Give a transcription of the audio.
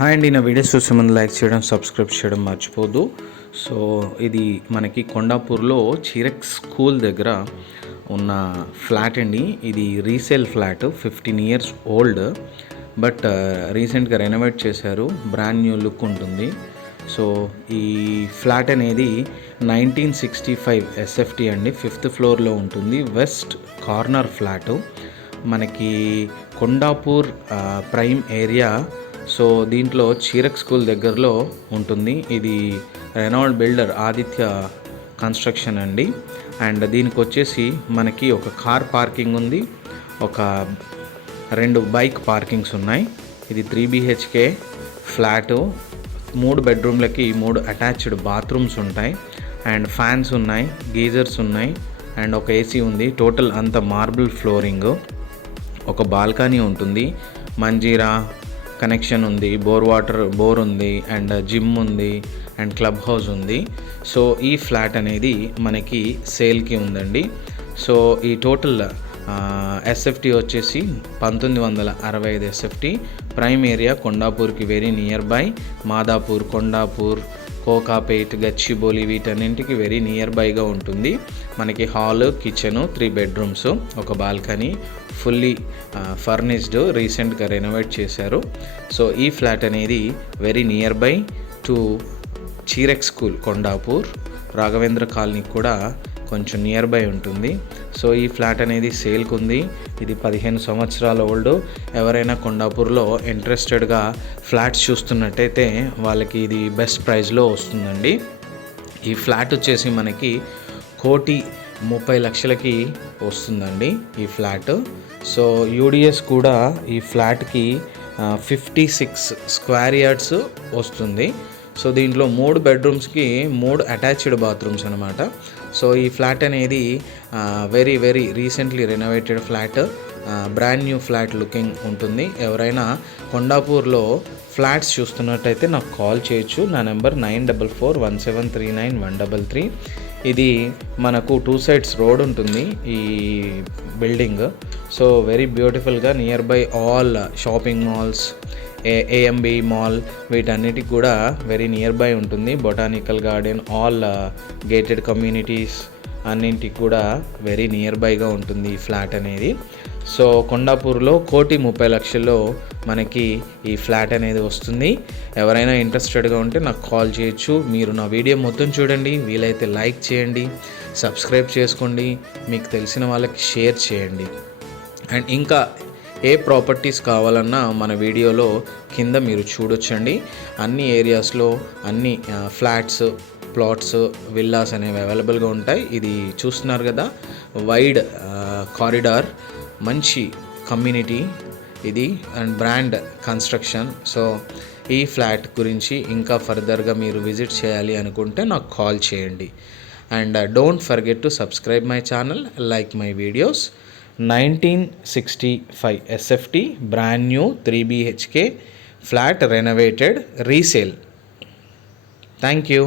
Hi అండి, నా videos చూసే ముందు లైక్ చేయడం, సబ్స్క్రైబ్ చేయడం మర్చిపోదు. సో ఇది మనకి కొండాపూర్లో చీరెక్స్ స్కూల్ దగ్గర ఉన్న ఫ్లాట్ అండి. ఇది resale flat, 15 years old, but రీసెంట్గా రెనోవేట్ చేశారు. బ్రాండ్ న్యూ లుక్ ఉంటుంది. సో ఈ ఫ్లాట్ అనేది 1965 ఎస్ఎఫ్టీ అండి. 5th floorలో ఉంటుంది. వెస్ట్ కార్నర్ ఫ్లాటు మనకి కొండాపూర్ ప్రైమ్ ఏరియా. సో దీంట్లో చీరక్ స్కూల్ దగ్గరలో ఉంటుంది. ఇది రెనాల్డ్ బిల్డర్ ఆదిత్య కన్స్ట్రక్షన్ అండి. అండ్ దీనికి వచ్చేసి మనకి ఒక కార్ పార్కింగ్ ఉంది, ఒక 2 బైక్ పార్కింగ్స్ ఉన్నాయి. ఇది 3 BHK ఫ్లాటు. 3 బెడ్రూమ్లకి 3 అటాచ్డ్ బాత్రూమ్స్ ఉంటాయి. అండ్ ఫ్యాన్స్ ఉన్నాయి, గీజర్స్ ఉన్నాయి, అండ్ ఒక ఏసీ ఉంది. టోటల్ అంతా మార్బుల్ ఫ్లోరింగ్. ఒక బాల్కనీ ఉంటుంది, మంజీరా కనెక్షన్ ఉంది, బోర్ ఉంది, అండ్ జిమ్ ఉంది, అండ్ క్లబ్ హౌస్ ఉంది. సో ఈ ఫ్లాట్ అనేది మనకి సేల్కి ఉందండి. సో ఈ టోటల్ ఎస్ఎఫ్టీ వచ్చేసి 1965 ఎస్ఎఫ్టీ. ప్రైమ్ ఏరియా కొండాపూర్కి very near by. Madapur, Kondapur, Kokapet, Gachibowli వీటన్నింటికి వెరీ నియర్ బైగా ఉంటుంది. మనకి హాల్, కిచెను, 3 bedrooms, ఒక బాల్కనీ, ఫుల్లీ ఫర్నిష్డ్, రీసెంట్గా రెనోవేట్ చేశారు. సో ఈ ఫ్లాట్ అనేది very near by to Chirec school Kondapur. Raghavendra కాలనీకి కూడా కొంచెం నియర్ బై ఉంటుంది. సో ఈ ఫ్లాట్ అనేది సేల్కి ఉంది. ఇది 15 సంవత్సరాల ఓల్డ్. ఎవరైనా కొండాపూర్లో ఇంట్రెస్టెడ్గా ఫ్లాట్స్ చూస్తున్నట్టయితే వాళ్ళకి ఇది బెస్ట్ ప్రైస్లో వస్తుందండి. ఈ ఫ్లాట్ వచ్చేసి మనకి 1,30,00,000కి వస్తుందండి ఈ ఫ్లాట్. సో యూడిఎస్ కూడా ఈ ఫ్లాట్కి 56 square yards వస్తుంది. సో దీంట్లో 3 bedrooms-కి 3 అటాచ్డ్ బాత్రూమ్స్ అనమాట. సో ఈ ఫ్లాట్ అనేది very recently renovated flat, brand new flat looking ఉంటుంది. ఎవరైనా కొండాపూర్లో ఫ్లాట్స్ చూస్తున్నట్టయితే నాకు కాల్ చేయొచ్చు. నా నెంబర్ 9441739133. ఇది మనకు 2 sides రోడ్ ఉంటుంది ఈ బిల్డింగ్. సో వెరీ బ్యూటిఫుల్గా near by all shopping malls, AMB mall వీటన్నిటికి కూడా వెరీ నియర్ బై ఉంటుంది. Botanical garden, all gated communities అన్నింటికి కూడా వెరీ నియర్ బైగా ఉంటుంది ఈ ఫ్లాట్ అనేది. సో కొండాపూర్లో 1,30,00,000లో మనకి ఈ ఫ్లాట్ అనేది వస్తుంది. ఎవరైనా ఇంట్రెస్టెడ్గా ఉంటే నాకు కాల్ చేయొచ్చు. మీరు నా వీడియో మొత్తం చూడండి, వీలైతే లైక్ చేయండి, సబ్స్క్రైబ్ చేసుకోండి, మీకు తెలిసిన వాళ్ళకి షేర్ చేయండి. అండ్ ఇంకా ఏ ప్రాపర్టీస్ కావాలన్నా మన వీడియోలో కింద మీరు చూడొచ్చండి. అన్ని ఏరియాస్లో అన్ని ఫ్లాట్స్, ప్లాట్స్, విల్లాస్ అనేవి అవైలబుల్గా ఉంటాయి. ఇది చూస్తున్నారు కదా, వైడ్ కారిడార్, మంచి కమ్యూనిటీ ఇది, అండ్ బ్రాండ్ కన్స్ట్రక్షన్. సో ఈ ఫ్లాట్ గురించి ఇంకా ఫర్దర్గా మీరు విజిట్ చేయాలి అనుకుంటే నాకు కాల్ చేయండి. And don't forget to subscribe my channel, like my videos. 1965 SFT, brand new 3 BHK flat, renovated, resale. Thank you.